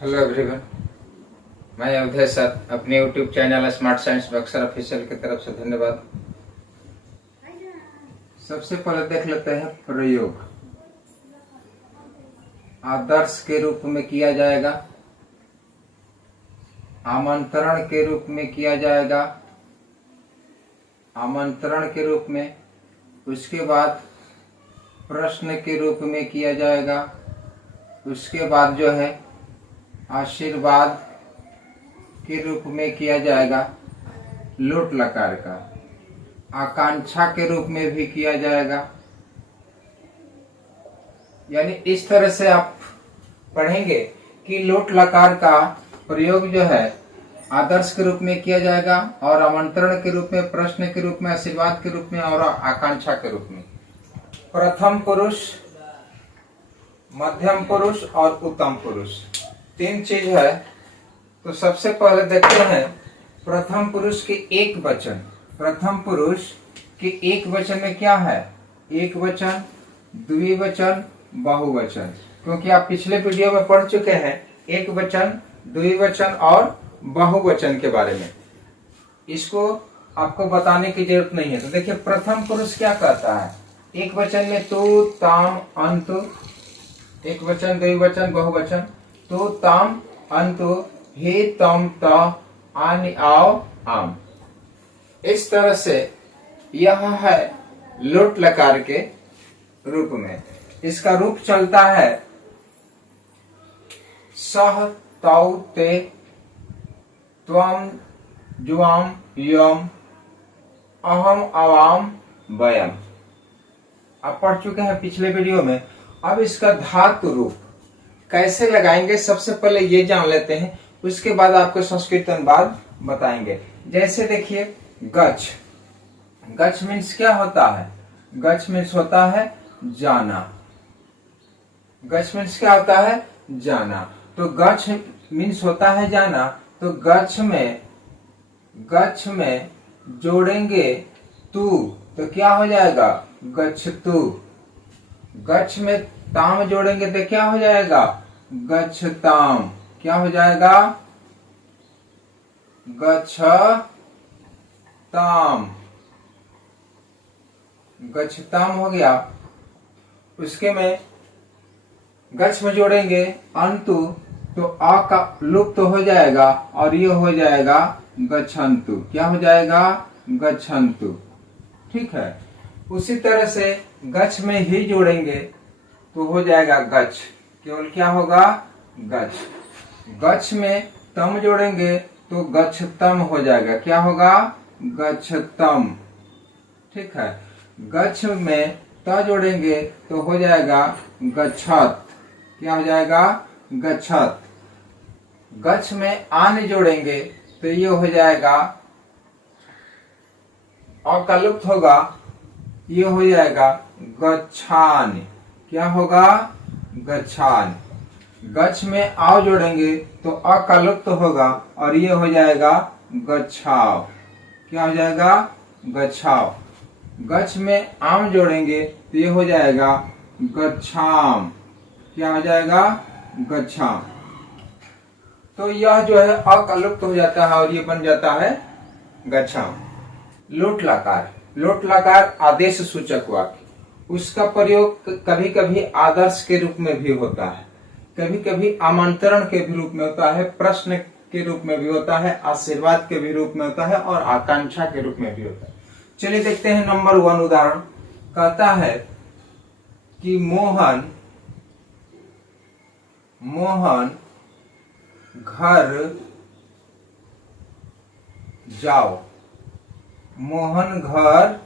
Hello everyone, मैं अवधेय sir अपने YouTube channel smart science Buxar official की तरफ से धन्यवाद। सबसे पहले देख लेते हैं प्रयोग। आदर्श के रूप में किया जाएगा, आमंत्रण के रूप में किया जाएगा, आमंत्रण के रूप में, उसके बाद प्रश्न के रूप में किया जाएगा, उसके बाद जो है आशीर्वाद के रूप में किया जाएगा, लोट लकार का आकांक्षा के रूप में भी किया जाएगा। यानी इस तरह से आप पढ़ेंगे कि लोट लकार का प्रयोग जो है आदर्श के रूप में किया जाएगा और आमंत्रण के रूप में, प्रश्न के रूप में, आशीर्वाद के रूप में और आकांक्षा के रूप में। प्रथम पुरुष, मध्यम पुरुष और उत्तम पुरुष, तीन चीज है। तो सबसे पहले देखते हैं प्रथम पुरुष के एक वचन। प्रथम पुरुष के एक वचन में क्या है? एक वचन, द्विवचन, बहुवचन। क्योंकि आप पिछले वीडियो में पढ़ चुके हैं एक वचन, द्विवचन और बहुवचन के बारे में। इसको आपको बताने की जरूरत नहीं है। तो देखिए प्रथम पुरुष क्या कहता है? एक वचन में तू, ताम, अंत, एक वचन, द्विवचन, बहुवचन। तो ताम, अंतु, हे, तम, त, आनि, आओ, आम। इस तरह से यह है लोट लकार के रूप में। इसका रूप चलता है सह, तौ, ते, त्वम, जुआम, यम, अहम, अवाम, वयम। आप पढ़ चुके हैं पिछले वीडियो में। अब इसका धातु रूप कैसे लगाएंगे सबसे पहले ये जान लेते हैं, उसके बाद आपको संस्कृत अनुवाद बताएंगे। जैसे देखिए गच्छ, गच्छ मीन्स क्या होता है? गच्छ मीन्स होता है जाना। गच्छ मीन्स क्या होता है? जाना। तो गच्छ मीन्स होता है जाना। तो गच्छ में जोड़ेंगे तू तो क्या हो जाएगा? गच्छतु। गच्छ में ताम जोड़ेंगे तो क्या हो जाएगा? गच्छताम। क्या हो जाएगा? गच्छताम। गच्छताम हो गया। उसके में गच्छ में जोड़ेंगे अंतु तो आ का लुप्त तो हो जाएगा और ये हो जाएगा गच्छन्तु। क्या हो जाएगा? गच्छन्तु। ठीक है। उसी तरह से गच्छ में ही जोड़ेंगे तो हो जाएगा गच्छ। केवल क्या होगा? गच्छ। गच्छ में तम जोड़ेंगे तो गच्छतम हो जाएगा। क्या होगा? गच्छतम। ठीक है। गच्छ में त जोड़ेंगे तो हो जाएगा गच्छत। क्या हो जाएगा? गच्छत। गच्छ में आन जोड़ेंगे तो ये हो जाएगा, और का लुप्त होगा, ये हो जाएगा गच्छान। क्या होगा? गच्छान। गच्छ में आओ जोड़ेंगे तो अ का लुप्त होगा और ये हो जाएगा गच्छाव। क्या हो जाएगा? गच्छाव। गच्छ में आम जोड़ेंगे तो ये हो जाएगा गच्छाम। क्या हो जाएगा? गच्छाम। तो यह जो है अ का लुप्त हो जाता है और ये बन जाता है गच्छाम। लोट लकार, लोट लकार आदेश सूचक वाक्य। उसका प्रयोग कभी कभी आदर्श के रूप में भी होता है, कभी कभी आमंत्रण के भी रूप में होता है, प्रश्न के रूप में भी होता है, आशीर्वाद के भी रूप में होता है और आकांक्षा के रूप में भी होता है। चलिए देखते हैं नंबर 1 उदाहरण। कहता है कि मोहन घर जाओ। मोहन घर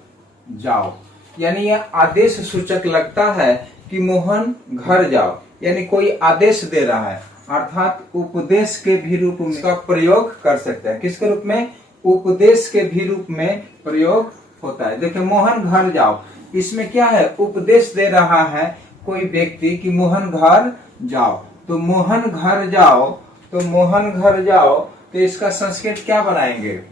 जाओ। यानी यह आदेश सूचक लगता है कि मोहन घर जाओ, यानी कोई आदेश दे रहा है, अर्थात उपदेश के भी रूप में इसका प्रयोग कर सकते हैं। किसके रूप में? उपदेश के भी रूप में प्रयोग होता है। देखिए मोहन घर जाओ, इसमें क्या है? उपदेश दे रहा है कोई व्यक्ति कि मोहन घर जाओ। तो मोहन घर जाओ, तो मोहन घर जाओ, तो इसका संस्कृत क्या बनाएंगे?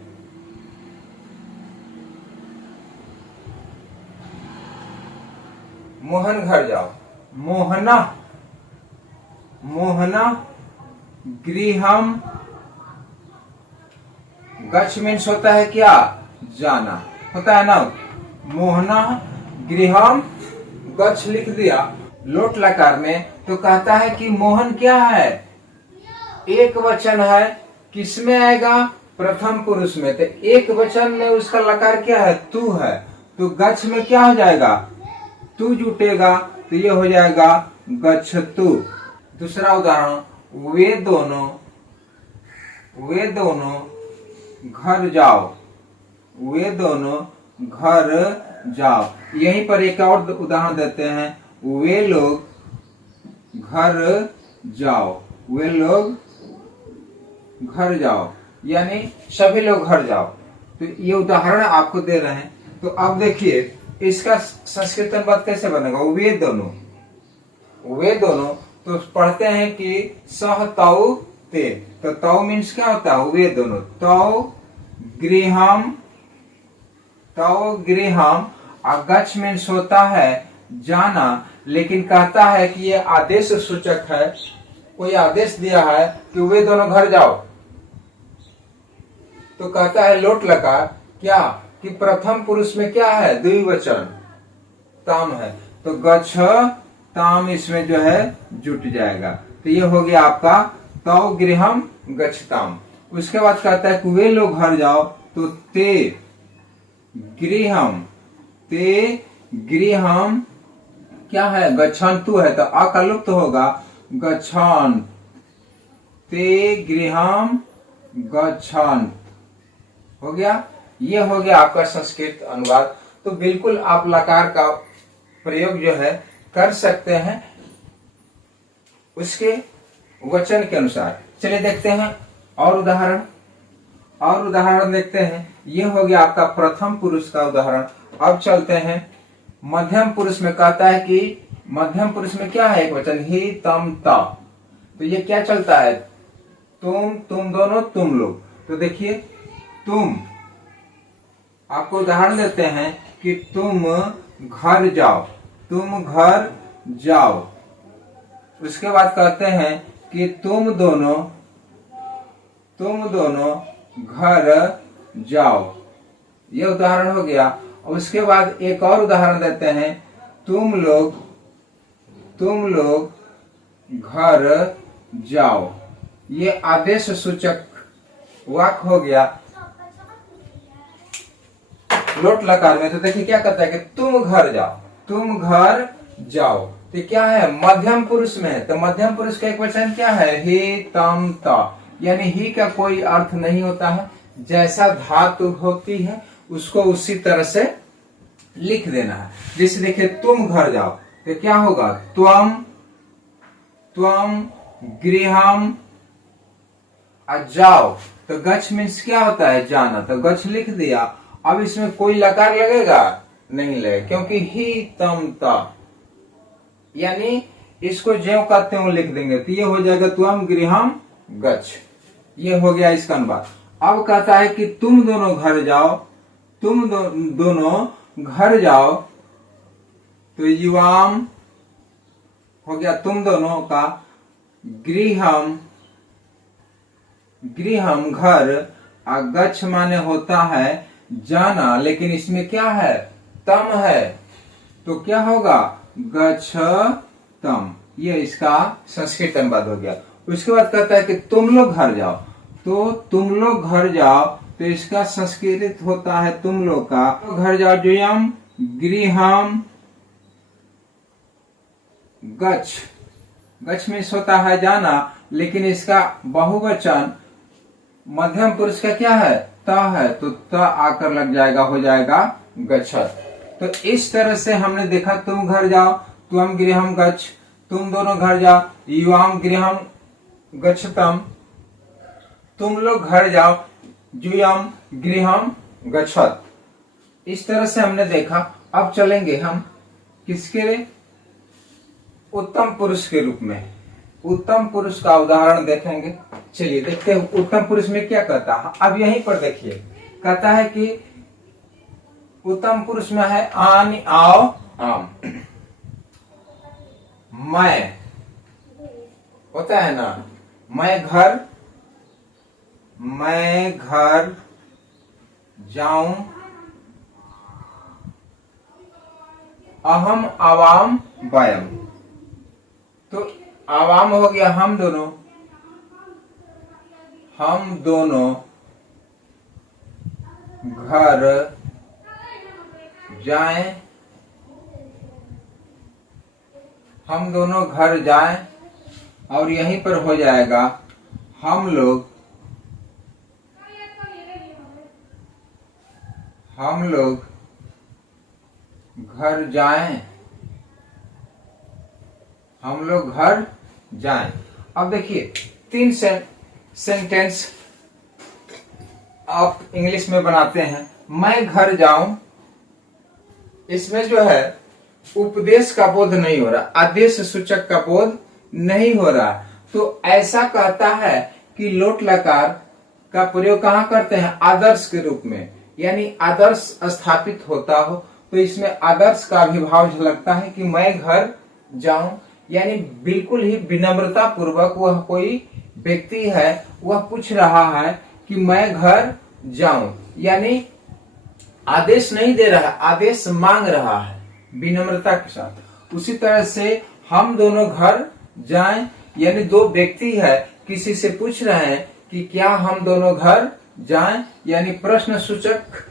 मोहन घर जाओ, मोहना, मोहना गृहम, गच्छ मीन्स होता है क्या, जाना होता है ना। मोहना गृहम गच्छ लिख दिया लोट लकार में, तो कहता है कि मोहन क्या है, एक वचन है, किसमें आएगा, प्रथम पुरुष में। तो एक वचन में उसका लकार क्या है, तू है, तो गच्छ में क्या हो जाएगा, तू जुटेगा, तो ये हो जाएगा गच्छतु। दूसरा उदाहरण, वे दोनों घर जाओ, वे दोनों घर जाओ। यहीं पर एक और उदाहरण देते हैं, वे लोग घर जाओ, वे लोग घर जाओ, यानी सभी लोग घर जाओ। तो ये उदाहरण आपको दे रहे हैं। तो अब देखिए इसका संस्कृत अनुवाद कैसे बनेगा, वे दोनों तो पढ़ते हैं कि सह तौ ते, तो तौ मीन्स क्या होता है, वे दोनों। तौ गृहम गच्छ मीन्स होता है जाना, लेकिन कहता है कि ये आदेश सूचक है, कोई आदेश दिया है कि वे दोनों घर जाओ, तो कहता है लोट लकार क्या, कि प्रथम पुरुष में क्या है, द्विवचन ताम है, तो गच्छ ताम इसमें जो है जुट जाएगा। तो ये हो गया आपका तौ गृहम गच्छताम। उसके बाद कहता है कि वे लोग घर जाओ, तो ते गृहम क्या है, गच्छन्तु है, तो आ का लुप्त होगा, गच्छन्त, ते गृहम गच्छन्त हो गया। ये हो गया आपका संस्कृत अनुवाद। तो बिल्कुल आप लकार का प्रयोग जो है कर सकते हैं उसके वचन के अनुसार। चलिए देखते हैं और उदाहरण देखते हैं। ये हो गया आपका प्रथम पुरुष का उदाहरण। अब चलते हैं मध्यम पुरुष में। कहता है कि मध्यम पुरुष में क्या है, एक वचन, ही तम ता, तो ये क्या चलता है, तुम दोनों, तुम लोग। तो देखिए तुम, आपको उदाहरण देते हैं कि तुम घर जाओ। उसके बाद कहते हैं कि तुम दोनों घर जाओ, ये उदाहरण हो गया। और उसके बाद एक और उदाहरण देते हैं, तुम लोग घर जाओ, ये आदेश सूचक वाक्य हो गया लोट लकार में। तो देखिए क्या कहता है कि तुम घर जाओ, तो क्या है, मध्यम पुरुष में है, तो मध्यम पुरुष का एक वचन क्या है, ही तम ता, यानी ही का कोई अर्थ नहीं होता है, जैसा धातु होती है उसको उसी तरह से लिख देना है। जैसे देखिए तुम घर जाओ, तो क्या होगा, त्वम गृहम जाओ, तो गच्छ मीन्स क्या होता है, जाना, तो गच्छ लिख दिया। अब इसमें कोई लकार लगेगा, नहीं लगेगा, क्योंकि ही तम ता, यानी इसको ज्यों का त्यों लिख देंगे, तो ये हो जाएगा त्वम गृहम गच्छ। ये हो गया इसका अनुवाद। अब कहता है कि तुम दोनों घर जाओ, तो युवाम हो गया तुम दोनों का, गृहम घर, गच्छ माने होता है जाना, लेकिन इसमें क्या है, तम है, तो क्या होगा, गच्छतम। ये इसका संस्कृत अनुवाद हो गया। उसके बाद कहता है कि तुम लोग घर जाओ, तो तुम लोग घर जाओ, तो इसका संस्कृत होता है तुम लोग का, तो घर जाओ जुयम गृहम गच्छ में होता है जाना, लेकिन इसका बहुवचन मध्यम पुरुष का क्या है, त है, तो त आकर लग जाएगा, हो जाएगा गच्छत। तो इस तरह से हमने देखा, तुम घर जाओ, त्वम गृहम गच्छ, तुम दोनों घर जाओ, युवाम गृहम गच्छतम, तुम लोग घर जाओ, जुयम गृहम गच्छत। इस तरह से हमने देखा। अब चलेंगे हम किसके लिए, उत्तम पुरुष के रूप में। उत्तम पुरुष का उदाहरण देखेंगे। चलिए देखते हैं उत्तम पुरुष में क्या कहता है। अब यहीं पर देखिए, कहता है कि उत्तम पुरुष में है आनी, आओ, आम, मैं होता है ना, मैं घर जाऊं, अहम आवाम वयम। तो आवाम हो गया हम दोनों घर जाएं, हम दोनों घर जाएं, और यहीं पर हो जाएगा हम लोग घर जाएं, हम लोग घर जाएं। अब देखिए 3 सेंटेंस आप इंग्लिश में बनाते हैं। मैं घर जाऊं, इसमें जो है उपदेश का बोध नहीं हो रहा, आदेश सूचक का बोध नहीं हो रहा। तो ऐसा कहता है कि लोट लकार का प्रयोग कहाँ करते हैं? आदर्श के रूप में, यानी आदर्श स्थापित होता हो तो इसमें आदर्श का अभिभाव झलकता है कि मैं घर जाऊं, यानी बिल्कुल ही विनम्रता पूर्वक वह कोई व्यक्ति है, वह पूछ रहा है कि मैं घर जाऊं, यानी आदेश नहीं दे रहा, आदेश मांग रहा है विनम्रता के साथ। उसी तरह से हम दोनों घर जाएं, यानी 2 व्यक्ति है किसी से पूछ रहे हैं कि क्या हम दोनों घर जाएं, यानी प्रश्न सूचक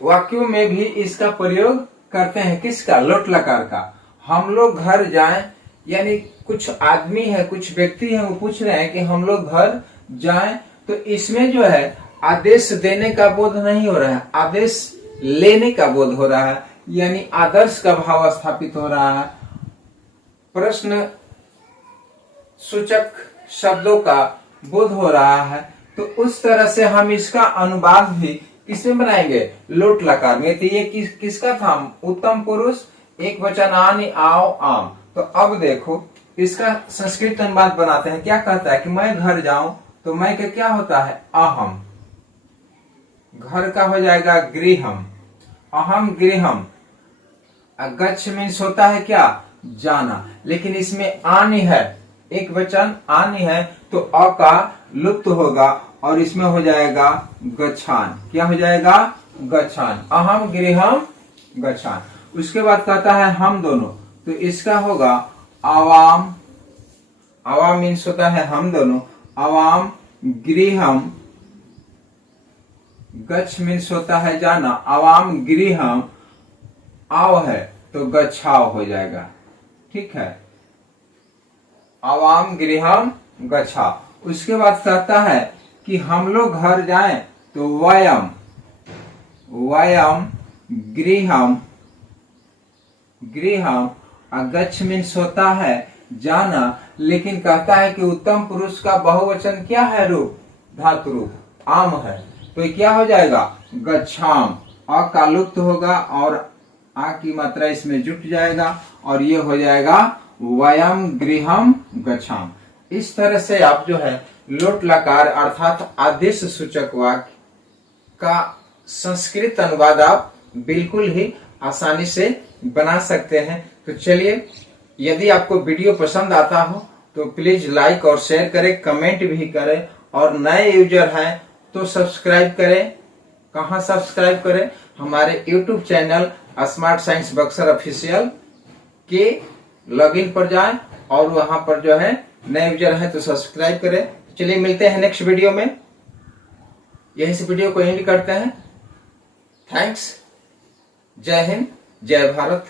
वाक्यों में भी इसका प्रयोग करते हैं। किसका? लोट लकार का। हम लोग घर जाएं, यानी कुछ आदमी है, कुछ व्यक्ति है, वो पूछ रहे हैं कि हम लोग घर जाएं। तो इसमें जो है आदेश देने का बोध नहीं हो रहा है, आदेश लेने का बोध हो रहा है, यानी आदर्श का भाव स्थापित हो रहा है। प्रश्न सूचक शब्दों का बोध हो रहा है। तो उस तरह से हम इसका अनुवाद भी किसमें बनाएंगे? लोट लकार में। तो ये किसका था? उत्तम पुरुष, एक वचन आनी, आओ, आम। तो अब देखो इसका संस्कृत अनुवाद बनाते हैं। क्या कहता है कि मैं घर जाऊं, तो मैं का क्या होता है? अहम। घर का हो जाएगा गृहम, अहम गृहम। गच्छ मीन्स होता है क्या? जाना। लेकिन इसमें आनी है, एक वचन आनी है, तो अ का लुप्त होगा और इसमें हो जाएगा गच्छान। क्या हो जाएगा? गच्छान। अहम गृहम गच्छान। उसके बाद कहता है हम दोनों, तो इसका होगा आवाम। आवाम मीन्स होता है हम दोनों, आवाम गृहम। गच्छ मीन्स होता है जाना, आवाम गृहम। आव है तो गच्छाव हो जाएगा। ठीक है, आवाम गृहम गच्छाव। उसके बाद कहता है कि हम लोग घर जाएं, तो वयम। वयम गृहम। गृहम गच्छ मीन्स होता है जाना, लेकिन कहता है कि उत्तम पुरुष का बहुवचन क्या है? रूप, धातु रूप, आम है। तो क्या हो जाएगा? गच्छाम। अ का लुप्त होगा और आ की मात्रा इसमें जुट जाएगा और ये हो जाएगा वयम गृहम गच्छाम। इस तरह से आप जो है लोट लकार अर्थात आदेश सूचक वाक्य का संस्कृत अनुवाद आप बिल्कुल ही आसानी से बना सकते हैं। तो चलिए, यदि आपको वीडियो पसंद आता हो तो प्लीज लाइक और शेयर करें, कमेंट भी करें, और नए यूजर हैं तो सब्सक्राइब करें। कहाँ सब्सक्राइब करें? हमारे YouTube channel smart science Buxar official के लॉगिन पर जाएं और वहां पर जो है नए यूजर हैं तो सब्सक्राइब करें। चलिए मिलते हैं नेक्स्ट वीडियो में। यहीं से वीडियो को एंड करते हैं। थैंक्स। जय हिंद, जय भारत।